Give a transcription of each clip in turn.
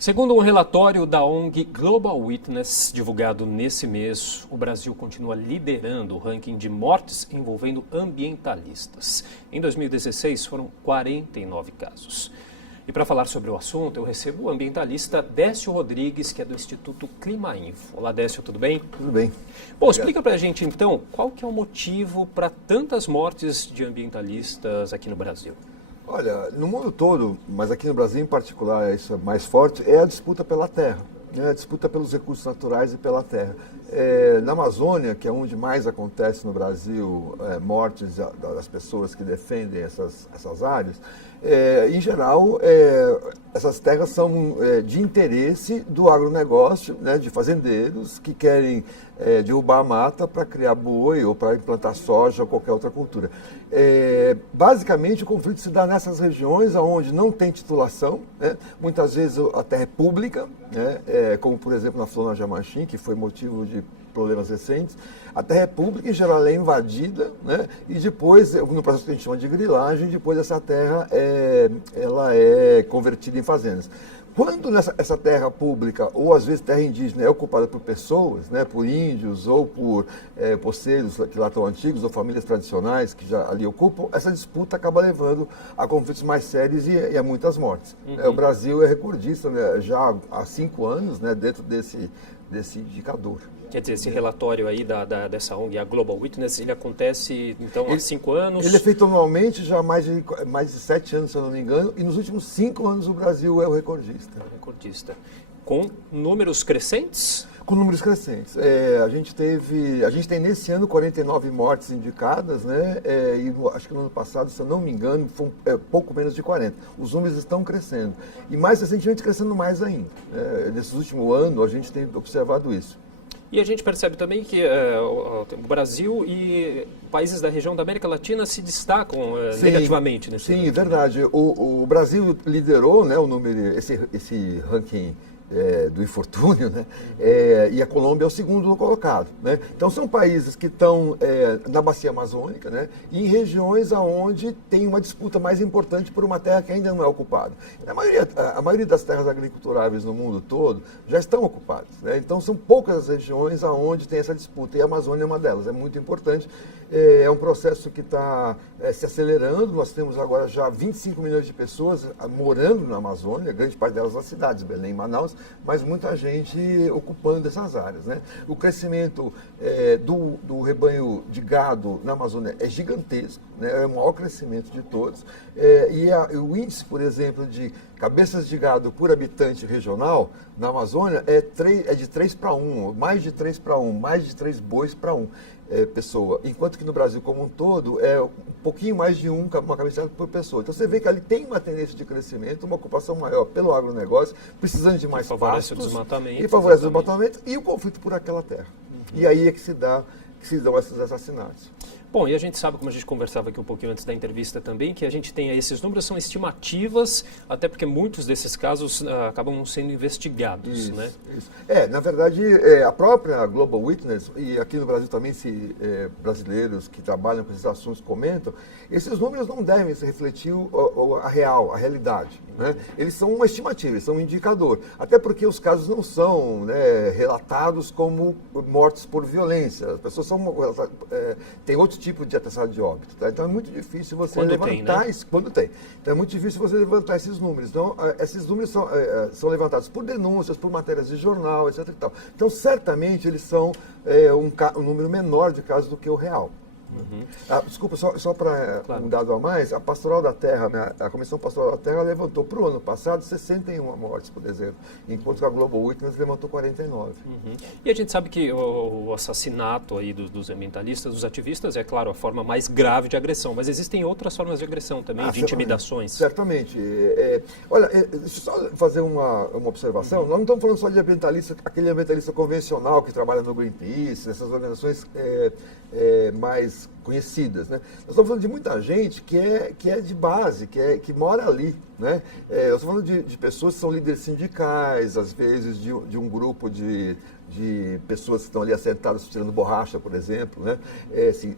Segundo um relatório da ONG Global Witness, divulgado nesse mês, o Brasil continua liderando o ranking de mortes envolvendo ambientalistas. Em 2016, foram 49 casos. E para falar sobre o assunto, eu recebo o ambientalista Décio Rodrigues, que é do Instituto Climainfo. Olá, Décio, tudo bem? Tudo bem. Bom, explica para a gente, então, qual que é o motivo para tantas mortes de ambientalistas aqui no Brasil? Olha, no mundo todo, mas aqui no Brasil em particular, isso é mais forte, é a disputa pela terra, né? A disputa pelos recursos naturais e pela terra. Na Amazônia, que é onde mais acontece no Brasil mortes das pessoas que defendem essas áreas, em geral, essas terras são de interesse do agronegócio, né, de fazendeiros que querem derrubar a mata para criar boi ou para implantar soja ou qualquer outra cultura. Basicamente, o conflito se dá nessas regiões onde não tem titulação, né? Muitas vezes a terra é pública, né? Como, por exemplo, na Flona Jamachim, que foi motivo de problemas recentes. A terra é pública, em geral, ela é invadida, né? E depois, no processo que a gente chama de grilagem, depois essa terra ela é convertida em fazendas. Quando essa terra pública, ou às vezes terra indígena, é ocupada por pessoas, né, por índios ou por poceiros que lá estão antigos, ou famílias tradicionais que já ali ocupam, essa disputa acaba levando a conflitos mais sérios e a muitas mortes. O Brasil é recordista, né, já há 5 anos, né, dentro desse indicador. Quer dizer, esse relatório aí dessa ONG, a Global Witness, ele acontece, então, há 5 anos? Ele é feito anualmente já há mais de 7 anos, se eu não me engano, e nos últimos 5 anos o Brasil é o recordista. Recordista. Com números crescentes? Com números crescentes. A gente tem nesse ano 49 mortes indicadas, né? E acho que no ano passado, se eu não me engano, foi pouco menos de 40. Os números estão crescendo. E mais recentemente crescendo mais ainda. Nesse último ano a gente tem observado isso. E a gente percebe também que o Brasil e países da região da América Latina se destacam negativamente nesse ranking. Sim, verdade. O Brasil liderou, né, esse ranking do infortúnio, né? E a Colômbia é o segundo colocado, né? Então são países que estão na bacia amazônica, né? E em regiões onde tem uma disputa mais importante por uma terra que ainda não é ocupada. A maioria das terras agriculturáveis no mundo todo já estão ocupadas, né? Então são poucas as regiões onde tem essa disputa, e a Amazônia é uma delas, é muito importante. É um processo que está se acelerando. Nós temos agora já 25 milhões de pessoas morando na Amazônia, grande parte delas nas cidades, Belém e Manaus, mas muita gente ocupando essas áreas, né? O crescimento do rebanho de gado na Amazônia é gigantesco, né? É o maior crescimento de todos. O índice, por exemplo, de cabeças de gado por habitante regional na Amazônia é de 3 para 1, mais de 3 para 1, mais de 3 bois para 1. Pessoa, enquanto que no Brasil como um todo é um pouquinho mais de uma cabeçada por pessoa. Então você vê que ali tem uma tendência de crescimento, uma ocupação maior pelo agronegócio, precisando de mais pastos, e favorece o desmatamento e o conflito por aquela terra. E aí é que se dão esses assassinatos. Bom, e a gente sabe, como a gente conversava aqui um pouquinho antes da entrevista também, que a gente tem esses números, são estimativas, até porque muitos desses casos acabam sendo investigados, isso, né? Isso. Na verdade, a própria Global Witness, e aqui no Brasil também brasileiros que trabalham com esses assuntos comentam, esses números não devem se refletir a realidade, né? Eles são uma estimativa, eles são um indicador, até porque os casos não são, né, relatados como mortes por violência. As pessoas têm outro tipo de atestado de óbito, tá? Então é muito difícil você levantar isso quando tem. Então é muito difícil você levantar esses números. Então esses números são levantados por denúncias, por matérias de jornal, etc. E tal. Então certamente eles são um número menor de casos do que o real. Desculpa, só para um dado a mais, a Pastoral da Terra, a Comissão Pastoral da Terra levantou para o ano passado 61 mortes, por exemplo, enquanto que a Global Witness levantou 49. E a gente sabe que o assassinato aí dos ambientalistas, dos ativistas, é claro, a forma mais grave de agressão, mas existem outras formas de agressão também, de intimidações. Certamente. Olha, deixa eu só fazer uma observação. Nós não estamos falando só de ambientalista, aquele ambientalista convencional que trabalha no Greenpeace, essas organizações mais conhecidas, né? Nós estamos falando de muita gente que é de base, que mora ali, né? Eu estou falando de pessoas que são líderes sindicais, às vezes de um grupo de pessoas que estão ali assentadas tirando borracha, por exemplo, né?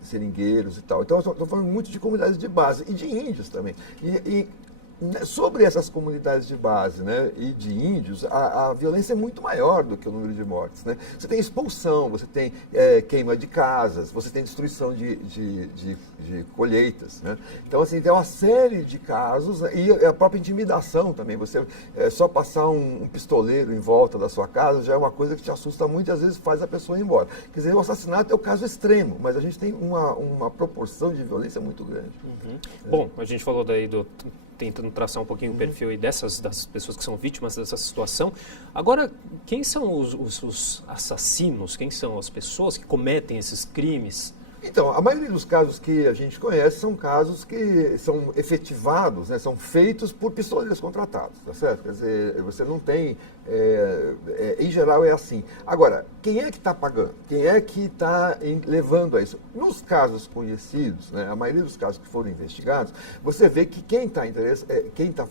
Seringueiros e tal. Então, estou falando muito de comunidades de base e de índios também. sobre essas comunidades de base, né, e de índios, a violência é muito maior do que o número de mortes. Né? Você tem expulsão, você tem queima de casas, você tem destruição de colheitas. Né? Então, assim, tem uma série de casos, né, e a própria intimidação também. Você só passar um pistoleiro em volta da sua casa já é uma coisa que te assusta muito e às vezes faz a pessoa ir embora. Quer dizer, o assassinato é o caso extremo, mas a gente tem uma proporção de violência muito grande. Uhum. Bom, a gente falou daí tentando traçar um pouquinho o perfil aí das pessoas que são vítimas dessa situação. Agora, quem são os assassinos? Quem são as pessoas que cometem esses crimes? Então, a maioria dos casos que a gente conhece são casos que são efetivados, né, são feitos por pistoleiros contratados, tá certo? Quer dizer, você não tem, em geral é assim. Agora, quem é que está pagando? Quem é que está levando a isso? Nos casos conhecidos, né, a maioria dos casos que foram investigados, você vê que quem está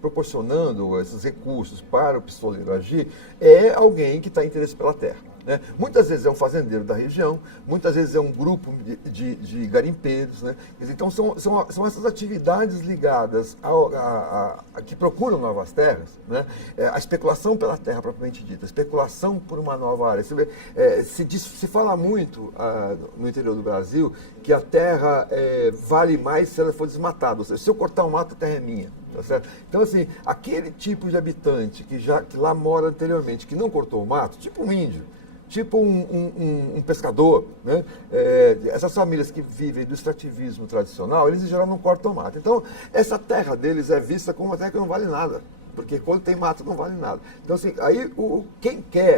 proporcionando esses recursos para o pistoleiro agir é alguém que está em interesse pela terra. Né? Muitas vezes é um fazendeiro da região, muitas vezes é um grupo de garimpeiros. Né? Então, são essas atividades ligadas a que procuram novas terras, né? A especulação pela terra propriamente dita, a especulação por uma nova área. Se fala muito no interior do Brasil que a terra vale mais se ela for desmatada, ou seja, se eu cortar um mato, a terra é minha. Tá certo? Então, assim, aquele tipo de habitante que lá mora anteriormente, que não cortou o mato, tipo um índio, tipo um pescador, né? Essas famílias que vivem do extrativismo tradicional, eles em geral não cortam mato. Então, essa terra deles é vista como uma terra que não vale nada, porque quando tem mato não vale nada. Então, assim, aí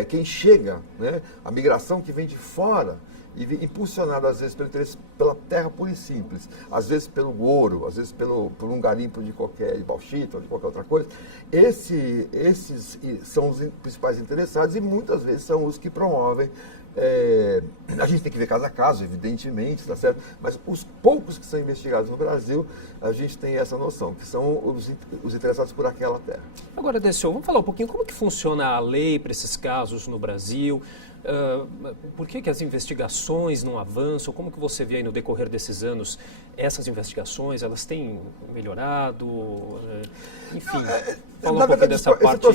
quem chega, né? A migração que vem de fora, e impulsionado às vezes pelo interesse pela terra pura e simples, às vezes pelo ouro, às vezes por um garimpo de qualquer bauxita ou de qualquer outra coisa, esses são os principais interessados e muitas vezes são os que promovem. A gente tem que ver caso a caso, evidentemente, tá certo? Mas os poucos que são investigados no Brasil, a gente tem essa noção, que são os interessados por aquela terra. Agora, Décio, vamos falar um pouquinho como que funciona a lei para esses casos no Brasil. Por que as investigações não avançam? Como que você vê aí no decorrer desses anos essas investigações? Elas têm melhorado? Enfim, fala um pouco dessa parte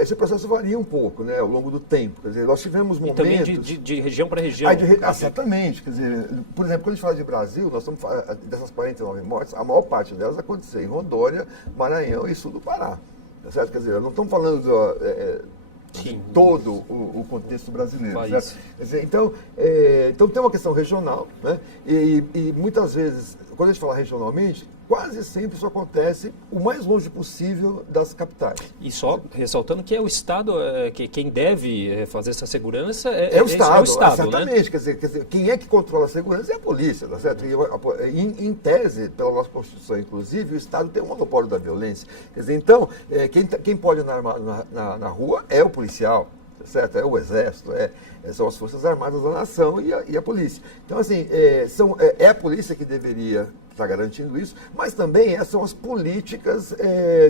esse processo varia um pouco, né, ao longo do tempo. Quer dizer, nós tivemos momentos... E também de região para região. Exatamente. Quer dizer, por exemplo, quando a gente fala de Brasil, nós estamos falando dessas 49 mortes, a maior parte delas aconteceu em Rondônia, Maranhão e sul do Pará. Tá certo? Quer dizer, não estamos falando de todo o contexto brasileiro. Certo? Quer dizer, então tem uma questão regional, né? E muitas vezes, quando a gente fala regionalmente, quase sempre isso acontece o mais longe possível das capitais. E só ressaltando que é o Estado, que quem deve fazer essa segurança é o Estado, né? exatamente. Quer dizer, quem é que controla a segurança é a polícia, tá certo? E, em tese, pela nossa Constituição, inclusive, o Estado tem o monopólio da violência. Quer dizer, então, quem pode andar na rua é o policial. Certo? É o Exército, são as Forças Armadas da Nação e a polícia. Então, assim, é a polícia que deveria estar garantindo isso, mas também são as políticas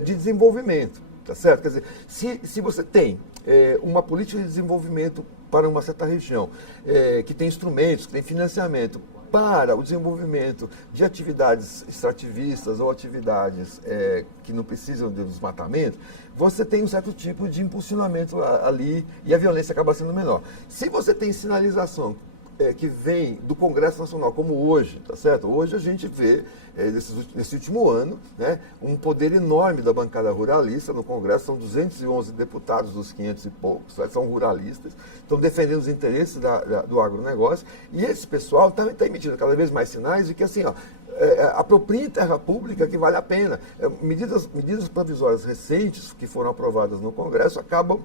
de desenvolvimento, tá certo? Quer dizer, se você tem uma política de desenvolvimento para uma certa região, que tem instrumentos, que tem financiamento para o desenvolvimento de atividades extrativistas ou atividades que não precisam de desmatamento, você tem um certo tipo de impulsionamento ali e a violência acaba sendo menor. Se você tem sinalização que vem do Congresso Nacional, como hoje, tá certo? Hoje a gente vê, nesse último ano, né, um poder enorme da bancada ruralista no Congresso, são 211 deputados dos 500 e poucos, certo? São ruralistas, estão defendendo os interesses do agronegócio, e esse pessoal está emitindo cada vez mais sinais de que, assim, apropriem terra pública que vale a pena. Medidas provisórias recentes que foram aprovadas no Congresso acabam,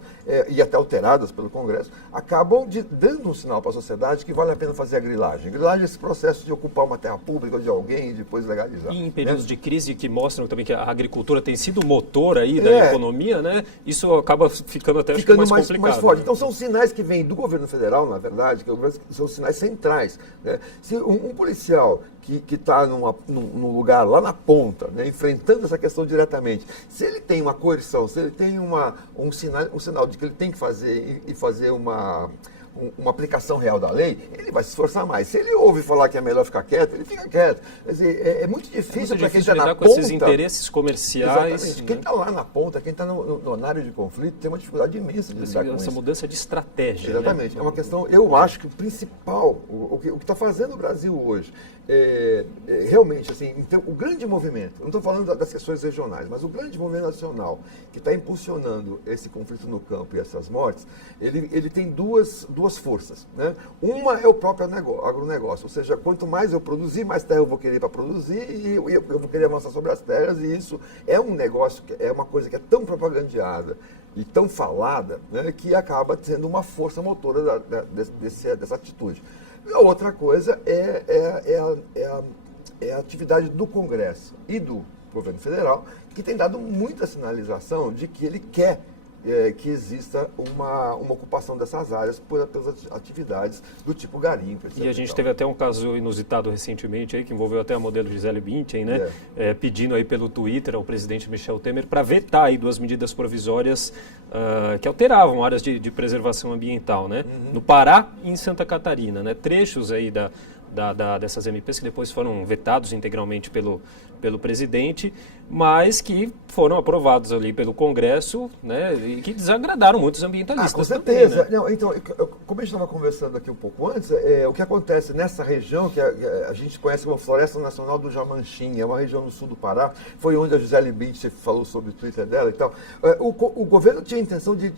e até alteradas pelo Congresso, acabam dando um sinal para a sociedade que vale a pena fazer a grilagem. Grilagem é esse processo de ocupar uma terra pública de alguém e depois legalizar. E em períodos de crise que mostram também que a agricultura tem sido o motor aí da economia, né? Isso acaba ficando até mais complicado. Mais forte. Né? Então são sinais que vêm do governo federal, na verdade, que são sinais centrais. Né? Se um policial que está num lugar lá na ponta, né, enfrentando essa questão diretamente, se ele tem uma coerção, se ele tem um sinal de que ele tem que fazer uma uma aplicação real da lei, ele vai se esforçar mais. Se ele ouve falar que é melhor ficar quieto, ele fica quieto. Quer dizer, é muito difícil para quem está na com ponta. Esses interesses comerciais. Exatamente. Quem está lá na ponta, quem está no área de conflito, tem uma dificuldade imensa de lidar com essa isso. mudança de estratégia. Exatamente. Né? É uma questão, eu acho que o principal, o que está fazendo o Brasil hoje, realmente, assim, então, o grande movimento, não estou falando das questões regionais, mas o grande movimento nacional que está impulsionando esse conflito no campo e essas mortes, ele tem duas forças. Né? Uma é o próprio agronegócio, ou seja, quanto mais eu produzir, mais terra eu vou querer para produzir e eu vou querer avançar sobre as terras, e isso é um negócio, é uma coisa que é tão propagandeada e tão falada, né, que acaba sendo uma força motora dessa atitude. A outra coisa é a atividade do Congresso e do governo federal, que tem dado muita sinalização de que ele quer que exista uma ocupação dessas áreas pelas atividades do tipo garimpo, etc. E a gente teve até um caso inusitado recentemente, aí, que envolveu até a modelo Gisele Bündchen, né? Pedindo aí pelo Twitter ao presidente Michel Temer para vetar aí 2 medidas provisórias que alteravam áreas de preservação ambiental, né? No Pará e em Santa Catarina, né? Trechos aí dessas MPs que depois foram vetados integralmente pelo presidente, mas que foram aprovados ali pelo Congresso, né, e que desagradaram muitos ambientalistas. Com certeza. Também, né? Não, então, como a gente estava conversando aqui um pouco antes, o que acontece nessa região, que a gente conhece como Floresta Nacional do Jamanchim, é uma região no sul do Pará, foi onde a Gisele Bündchen falou sobre o Twitter dela e tal. O governo tinha a intenção de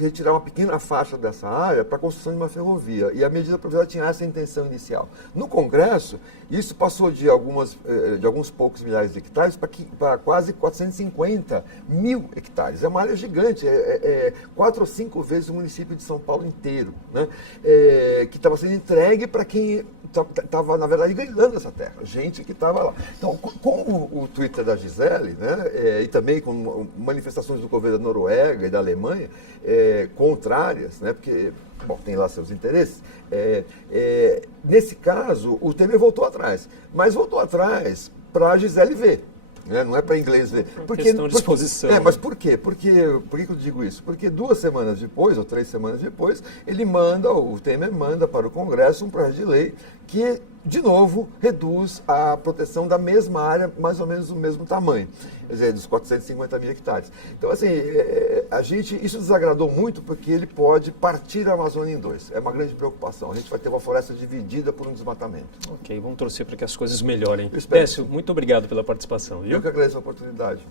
retirar uma pequena faixa dessa área para a construção de uma ferrovia, e a medida provisória tinha essa intenção inicial. No Congresso, isso passou de alguns poucos milhares de hectares para quase 450 mil hectares. É uma área gigante, 4 ou 5 vezes o município de São Paulo inteiro, né? Que estava sendo entregue para quem estava, na verdade, grilando essa terra, gente que estava lá. Então, com o Twitter da Gisele, né, e também com manifestações do governo da Noruega e da Alemanha, contrárias, né, porque, bom, tem lá seus interesses, nesse caso, o Temer voltou atrás, mas voltou atrás para a Gisele ver. Né? Não é para inglês ver. Questão de exposição. Mas por quê? Por que eu digo isso? Porque 2 semanas depois, ou 3 semanas depois, o Temer manda para o Congresso um projeto de lei que, de novo, reduz a proteção da mesma área, mais ou menos do mesmo tamanho, quer dizer, dos 450 mil hectares. Então, assim, isso desagradou muito porque ele pode partir a Amazônia em 2. É uma grande preocupação. A gente vai ter uma floresta dividida por um desmatamento. Ok, vamos torcer para que as coisas melhorem. Décio, muito obrigado pela participação. Viu? Eu que agradeço a oportunidade.